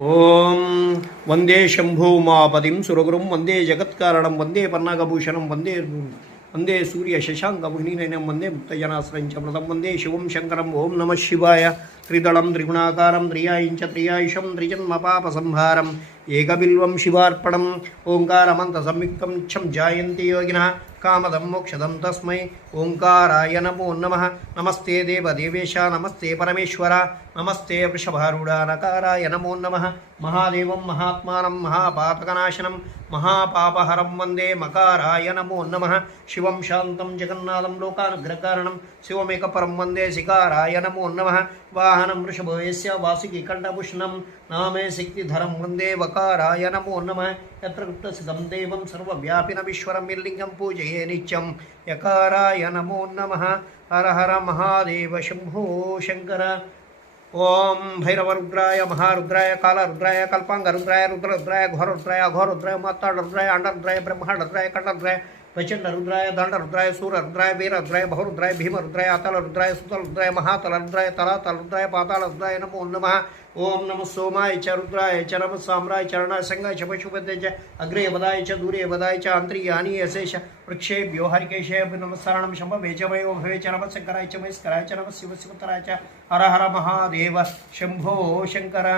ఓం వందే శంభో ఉమాపతిం సురగురుం వందే జగత్కారణం వందే పన్నాగభూషణం వందే వందే సూర్య శశాంకమునినైనం వందే ముక్తజనాశ్రయించ మృతం వందే శివం శంకరం. ఓం నమ శివాయ. త్రిదళం త్రిగుణాకారం త్రియాయించ త్రియాయుషం త్రిజన్మ పాప సంహారం ఏకబిల్వం శివార్పణం. ఓంకారమంత సంయుక్తం నిత్యం జాయంతి యోగినః కామదం మోక్షదం తస్మై ఓంకారాయ నమో నమః. నమస్తే దేవదేవేశ నమస్తే పరమేశ్వర నమస్తే వృషభారూఢ నకారాయ నమో నమః. మహాదేవం మహాత్మానం మహాపాతకనాశనం మహాపాపహరం వందే మకారాయ నమో నమః. శివం శాంతం జగన్నాథం లోకానుగ్రహకారణం శివమేకపరం వందే శికారాయ నమో నమః. వాహనం వృషభయస్య వాసుకి కంఠభూషణం నామే శక్తిధరం వందే వకారాయ నమో నమః. యత్ర గుప్తస్థితం దేవం సర్వవ్యాపినమీశ్వరం నిర్లింగం పూజయే నిత్యం యకారాయ నమో నమః. హర హర మహాదేవ శంభో శంకర. ఓం భైరవరుద్రాయ మహారుద్రాయ కాలరుద్రాయ కల్పాంగరుద్రాయ రుద్రరుద్రాయ ఘోరరుద్రాయ అఘోరుద్రాయ మాతాడుద్రాయ అండరుద్రాయ బ్రహ్మాండరుద్రాయ కంఠరుద్రాయ ప్రచండరుద్రాయ దండరుద్రాయ సూరరుద్రాయ వీరరుద్రాయ బహురుద్రాయ భీమరుద్రాయ అతలరుద్రాయ సుతలరుద్రాయ మహాతలరుద్రాయ తలాతలరుద్రాయ పాతాళరుద్రాయ నమో నమః. ఓం నమ సోమాయ చ రుద్రాయ చ నమ సామ్రాయ చరణాయ సంగాయ చ పశుపతే చ అగ్రే వదాయ చ దూరే వదాయ చ అంతర్యాని యశేష వృక్షేభ్యో హరికేశేభ్యో నమస్కారం శంభవే చ వయో భవే చ నమ శంకరాయ చ మహేశ్వరాయ చ నమ శివ శివతరాయ చ హర హర మహాదేవ శంభో శంకర.